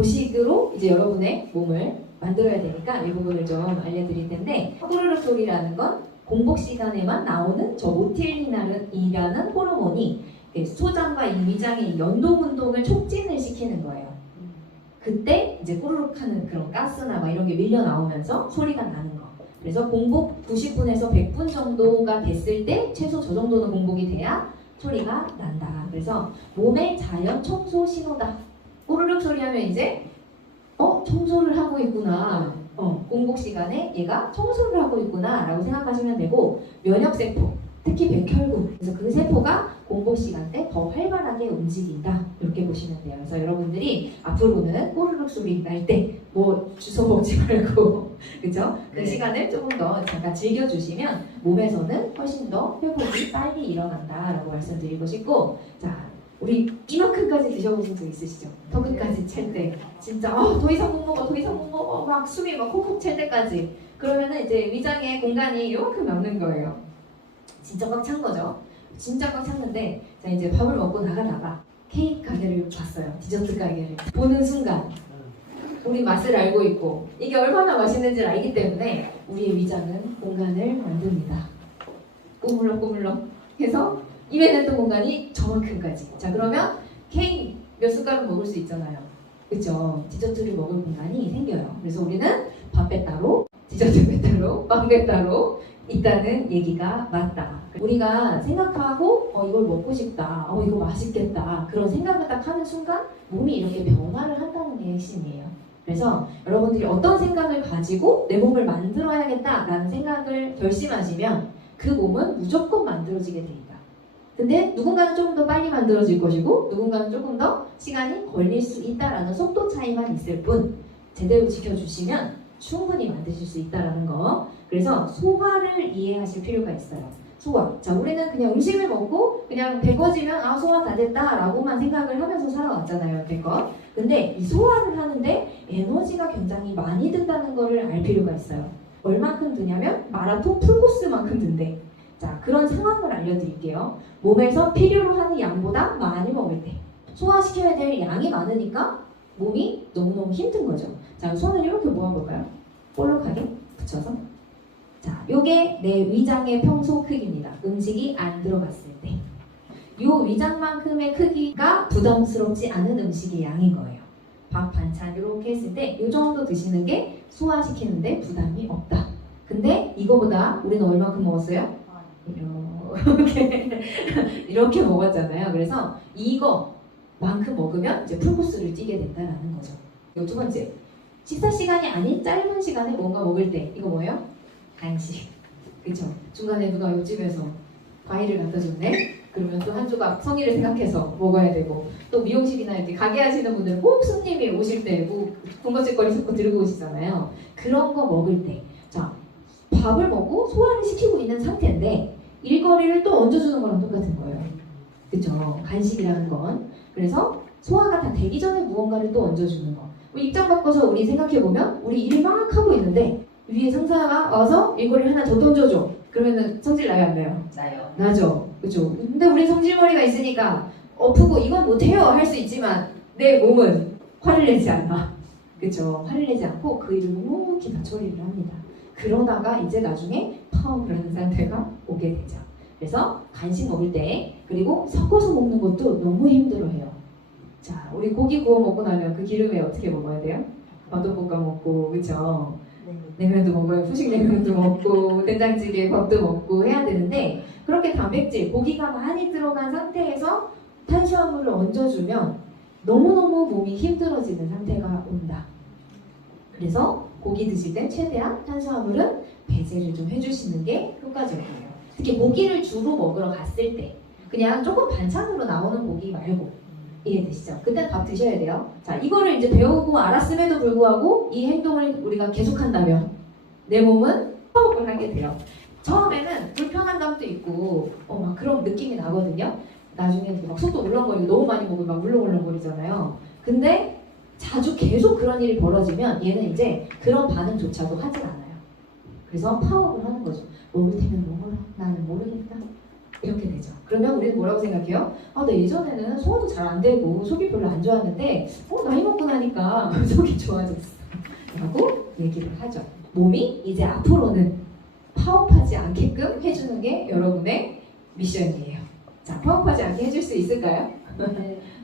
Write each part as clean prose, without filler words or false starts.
보식으로 이제 여러분의 몸을 만들어야 되니까 이 부분을 좀 알려드릴 텐데, 코르르솔이라는 건 공복 시간에만 나오는 저 모틸린이라는 호르몬이 소장과 이 위장의 연동 운동을 촉진을 시키는 거예요. 그때 이제 꼬르륵 하는 그런 가스나 막 이런 게 밀려 나오면서 소리가 나는 거. 그래서 공복 90분에서 100분 정도가 됐을 때 최소 저 정도는 공복이 돼야 소리가 난다. 그래서 몸의 자연 청소 신호다. 꼬르륵 소리 하면 이제 청소를 하고 있구나. 공복 시간에 얘가 청소를 하고 있구나 라고 생각하시면 되고, 면역세포, 특히 백혈구, 그래서 그 세포가 공복 시간 때 더 활발하게 움직인다, 이렇게 보시면 돼요. 그래서 여러분들이 앞으로는 꼬르륵 소리 날 때 뭐 주워 먹지 말고 그죠? 그 시간을 조금 더 잠깐 즐겨주시면 몸에서는 훨씬 더 회복이 빨리 일어난다라고 말씀드리고 싶고, 자, 우리 이만큼까지 드셔보신 적 있으시죠? 더 끝까지 찰 때 진짜 더 이상 못 먹어, 더 이상 못 먹어, 막 숨이 막 콕콕 찰 때까지. 그러면은 이제 위장의 공간이 이만큼 남는 거예요. 진짜 꽉 찬 거죠. 진짜 꽉 찼는데, 자, 이제 밥을 먹고 나가다가 케이크 가게를 봤어요. 디저트 가게를 보는 순간 우리 맛을 알고 있고 이게 얼마나 맛있는지를 알기 때문에 우리의 위장은 공간을 만듭니다. 꾸물럭꾸물럭 해서 입에 넣는 공간이 저만큼까지. 자, 그러면 케이크 몇 숟가락 먹을 수 있잖아요. 그쵸? 디저트를 먹을 공간이 생겨요. 그래서 우리는 밥배 따로, 디저트 배 따로, 빵배 따로 있다는 얘기가 맞다. 우리가 생각하고 이걸 먹고 싶다, 이거 맛있겠다, 그런 생각을 딱 하는 순간 몸이 이렇게 변화를 한다는 게 핵심이에요. 그래서 여러분들이 어떤 생각을 가지고 내 몸을 만들어야겠다라는 생각을 결심하시면 그 몸은 무조건 만들어지게 됩니다. 근데 누군가는 조금 더 빨리 만들어질 것이고 누군가는 조금 더 시간이 걸릴 수 있다라는 속도 차이만 있을 뿐, 제대로 지켜주시면 충분히 만드실 수 있다라는 거. 그래서 소화를 이해하실 필요가 있어요. 소화. 자, 우리는 그냥 음식을 먹고 그냥 배 꺼지면 소화 다 됐다 라고만 생각을 하면서 살아왔잖아요, 여태껏. 근데 이 소화를 하는데 에너지가 굉장히 많이 든다는 거를 알 필요가 있어요. 얼만큼 드냐면 마라톤 풀코스만큼 든대. 자, 그런 상황을 알려드릴게요. 몸에서 필요로 하는 양보다 많이 먹을 때 소화시켜야 될 양이 많으니까 몸이 너무너무 힘든 거죠. 자, 손을 이렇게 모아볼까요? 볼록하게 붙여서. 자, 요게 내 위장의 평소 크기입니다. 음식이 안 들어갔을 때. 요 위장만큼의 크기가 부담스럽지 않은 음식의 양인 거예요. 밥, 반찬 이렇게 했을 때 요 정도 드시는 게 소화시키는데 부담이 없다. 근데 이거보다 우리는 얼마큼 먹었어요? 이렇게 먹었잖아요. 그래서 이거만큼 먹으면 이제 풀코스를 뛰게 된다는 거죠. 요 두 번째, 식사 시간이 아닌 짧은 시간에 뭔가 먹을 때 이거 뭐예요? 간식. 그쵸? 중간에 누가 옆집에서 과일을 갖다 줬네? 그러면 또 한 조각 성의를 생각해서 먹어야 되고, 또 미용실이나 이렇게 가게 하시는 분들은 꼭 손님이 오실 때 뭐 군것질거리 자꾸 들고 오시잖아요. 그런 거 먹을 때, 자, 밥을 먹고 소화를 시키고 있는 상태인데 일거리를 또 얹어주는 거랑 똑같은 거예요. 그쵸? 간식이라는 건. 그래서 소화가 다 되기 전에 무언가를 또 얹어주는 거. 우리 입장 바꿔서 우리 생각해보면 우리 일을 막 하고 있는데 위에 상사가 와서 일거리를 하나 더 던져줘. 그러면은 성질 나요, 안 나요? 나요. 나죠. 그죠? 근데 우리 성질머리가 있으니까 푸고 이건 못해요 할 수 있지만 내 몸은 화를 내지 않아. 그죠? 화를 내지 않고 그 일을 묵묵히 다 처리를 합니다. 그러다가 이제 나중에 파업을 상태가 오게 되죠. 그래서 간식 먹을 때, 그리고 섞어서 먹는 것도 너무 힘들어해요. 자, 우리 고기 구워 먹고 나면 그 기름에 어떻게 먹어야 돼요? 밥도 볶아 먹고, 그쵸? 냉면도 먹어요. 후식냉면도 먹고, 된장찌개, 밥도 먹고 해야 되는데, 그렇게 단백질, 고기가 많이 들어간 상태에서 탄수화물을 얹어주면 너무너무 몸이 힘들어지는 상태가 온다. 그래서 고기 드실 땐 최대한 탄수화물은 배제를 좀 해주시는 게 효과적이에요. 특히 고기를 주로 먹으러 갔을 때 그냥 조금 반찬으로 나오는 고기 말고, 이해되시죠? 그때 밥 드셔야 돼요. 자, 이거를 이제 배우고 알았음에도 불구하고 이 행동을 우리가 계속한다면 내 몸은 파업을 하게 돼요. 처음에는 불편한 감도 있고 막 그런 느낌이 나거든요. 나중에 막 속도 울렁거리고 너무 많이 먹으면 막 울렁울렁거리잖아요. 근데 자주 계속 그런 일이 벌어지면 얘는 이제 그런 반응조차도 하질 않아요. 그래서 파업을 하는 거죠. 먹을 테면 먹어라. 나는 모르겠다. 이렇게 되죠. 그러면 우리는 뭐라고 생각해요? 나 예전에는 소화도 잘 안 되고 속이 별로 안 좋았는데 나이 먹고 나니까 속이 좋아졌어 라고 얘기를 하죠. 몸이 이제 앞으로는 파업하지 않게끔 해주는 게 여러분의 미션이에요. 자, 파업하지 않게 해줄 수 있을까요?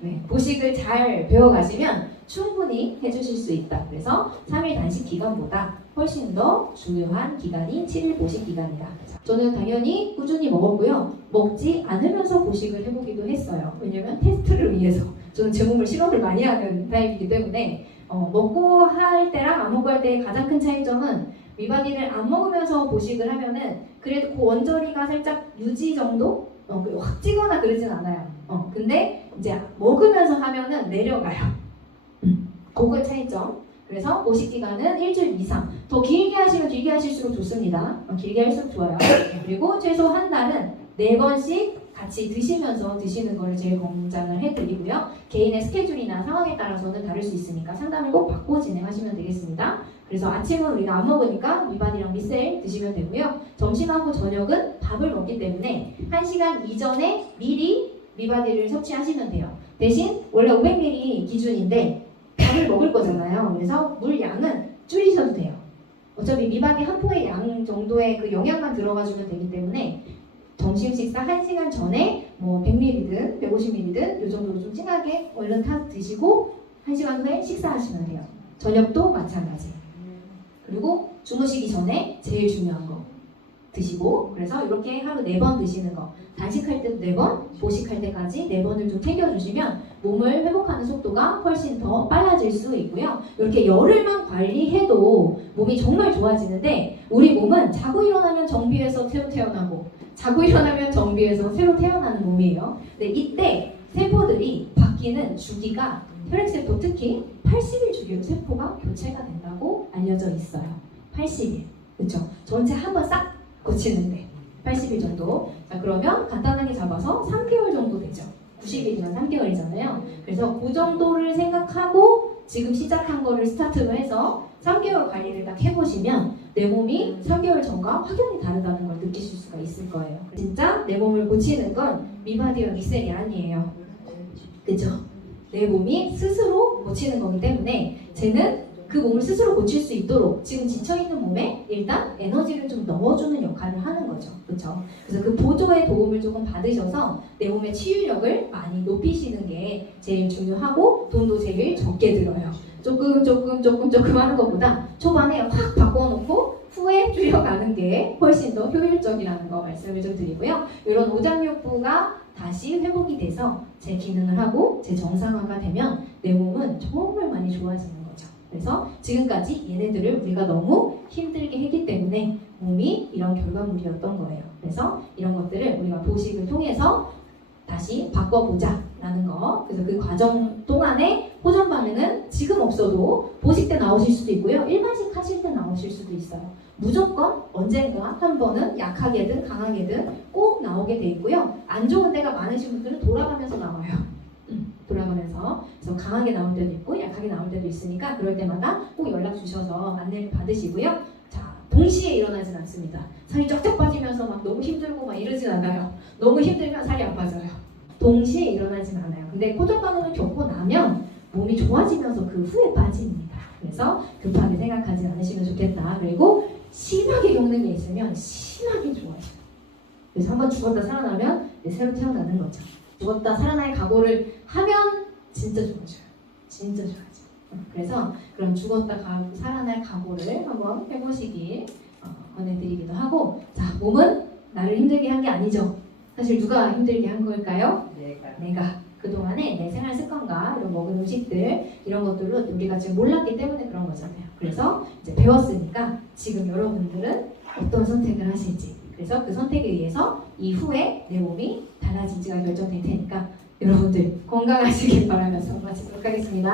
네, 보식을 잘 배워가시면 충분히 해주실 수 있다. 그래서 3일 단식 기간보다 훨씬 더 중요한 기간이 7일 보식 기간이다. 저는 당연히 꾸준히 먹었고요. 먹지 않으면서 보식을 해보기도 했어요. 왜냐면 테스트를 위해서. 저는 제 몸을 실험을 많이 하는 타입이기 때문에 먹고 할 때랑 안 먹고 할 때의 가장 큰 차이점은 미바디를 안 먹으면서 보식을 하면은 그래도 그 원저리가 살짝 유지 정도? 확 찌거나 그러진 않아요. 근데 이제 먹으면서 하면은 내려가요. 그거 차이점. 그래서 보식 기간은 일주일 이상. 더 길게 하시면 길게 하실수록 좋습니다. 길게 할수록 좋아요. 그리고 최소 한 달은 4번씩 같이 드시면서 드시는 거를 제일 권장을 해드리고요. 개인의 스케줄이나 상황에 따라서는 다를 수 있으니까 상담을 꼭 받고 진행하시면 되겠습니다. 그래서 아침은 우리가 안 먹으니까 미반이랑 미셀 드시면 되고요. 점심하고 저녁은 밥을 먹기 때문에 1시간 이전에 미리 미바디를 섭취하시면 돼요. 대신 원래 500ml 기준인데 밥을 먹을 거잖아요. 그래서 물 양은 줄이셔도 돼요. 어차피 미바디 한 포의 양 정도의 그 영양만 들어가주면 되기 때문에 점심 식사 1시간 전에 뭐 100ml든 150ml든 이 정도로 좀 진하게 얼른 타 드시고 1시간 후에 식사하시면 돼요. 저녁도 마찬가지. 그리고 주무시기 전에 제일 중요한 거 드시고, 그래서 이렇게 하루 4번 드시는 거, 단식할 때도 4번, 보식할 때까지 4번을 좀 챙겨주시면 몸을 회복하는 속도가 훨씬 더 빨라질 수 있고요. 이렇게 열흘만 관리해도 몸이 정말 좋아지는데, 우리 몸은 자고 일어나면 정비해서 새로 태어나고 자고 일어나면 정비해서 새로 태어나는 몸이에요. 근데 이때 세포들이 바뀌는 주기가 혈액세포 특히 80일 주기로 세포가 교체가 된다고 알려져 있어요. 80일. 그렇죠? 전체 한번 싹 고치는데 80일 정도. 자, 그러면 간단하게 잡아서 3개월 정도 되죠. 90일이면 3개월이잖아요. 그래서 그 정도를 생각하고 지금 시작한 거를 스타트로 해서 3개월 관리를 딱 해보시면 내 몸이 3개월 전과 확연히 다르다는 걸 느끼실 수가 있을 거예요. 진짜 내 몸을 고치는 건 미바디와 미셀이 아니에요. 그죠? 내 몸이 스스로 고치는 거기 때문에 쟤는 그 몸을 스스로 고칠 수 있도록 지금 지쳐있는 몸에 일단 에너지를 좀 넣어주는 역할을 하는 거죠. 그렇죠? 그래서 그 보조의 도움을 조금 받으셔서 내 몸의 치유력을 많이 높이시는 게 제일 중요하고 돈도 제일 적게 들어요. 조금 하는 것보다 초반에 확 바꿔놓고 후에 줄여가는 게 훨씬 더 효율적이라는 거 말씀을 좀 드리고요. 이런 오장육부가 다시 회복이 돼서 제 기능을 하고 제 정상화가 되면 내 몸은 정말 많이 좋아지는 거죠. 그래서 지금까지 얘네들을 우리가 너무 힘들게 했기 때문에 몸이 이런 결과물이었던 거예요. 그래서 이런 것들을 우리가 보식을 통해서 다시 바꿔보자 라는 거. 그래서 그 과정 동안에 호전 반응은 지금 없어도 보식 때 나오실 수도 있고요. 일반식 하실 때 나오실 수도 있어요. 무조건 언젠가 한 번은 약하게든 강하게든 꼭 나오게 돼 있고요. 안 좋은 데가 많으신 분들은 돌아가면서 나와요. 돌아가면서. 그래서 강하게 나올 때도 있고 약하게 나올 때도 있으니까 그럴 때마다 꼭 연락 주셔서 안내를 받으시고요. 자, 동시에 일어나진 않습니다. 살이 쩍쩍 빠지면서 막 너무 힘들고 막 이러진 않아요. 너무 힘들면 살이 안 빠져요. 동시에 일어나진 않아요. 근데 호전 반응을 겪고 나면 몸이 좋아지면서 그 후에 빠집니다. 그래서 급하게 생각하지 않으시면 좋겠다. 그리고 심하게 겪는 게 있으면 심하게 좋아져요. 그래서 한번 죽었다 살아나면 새로 태어나는 거죠. 죽었다 살아날 각오를 하면 진짜 좋아져요. 진짜 좋아져요. 그래서 그럼 죽었다 살아날 각오를 한번 해보시길 권해드리기도 하고, 자, 몸은 나를 힘들게 한 게 아니죠. 사실 누가 힘들게 한 걸까요? 내가. 그동안에 내 생활 습관과 이런 먹은 음식들 이런 것들을 우리가 지금 몰랐기 때문에 그런 거잖아요. 그래서 이제 배웠으니까 지금 여러분들은 어떤 선택을 하실지, 그래서 그 선택에 의해서 이후에 내 몸이 달라진지가 결정될 테니까 여러분들 건강하시길 바라면서 마치도록 하겠습니다.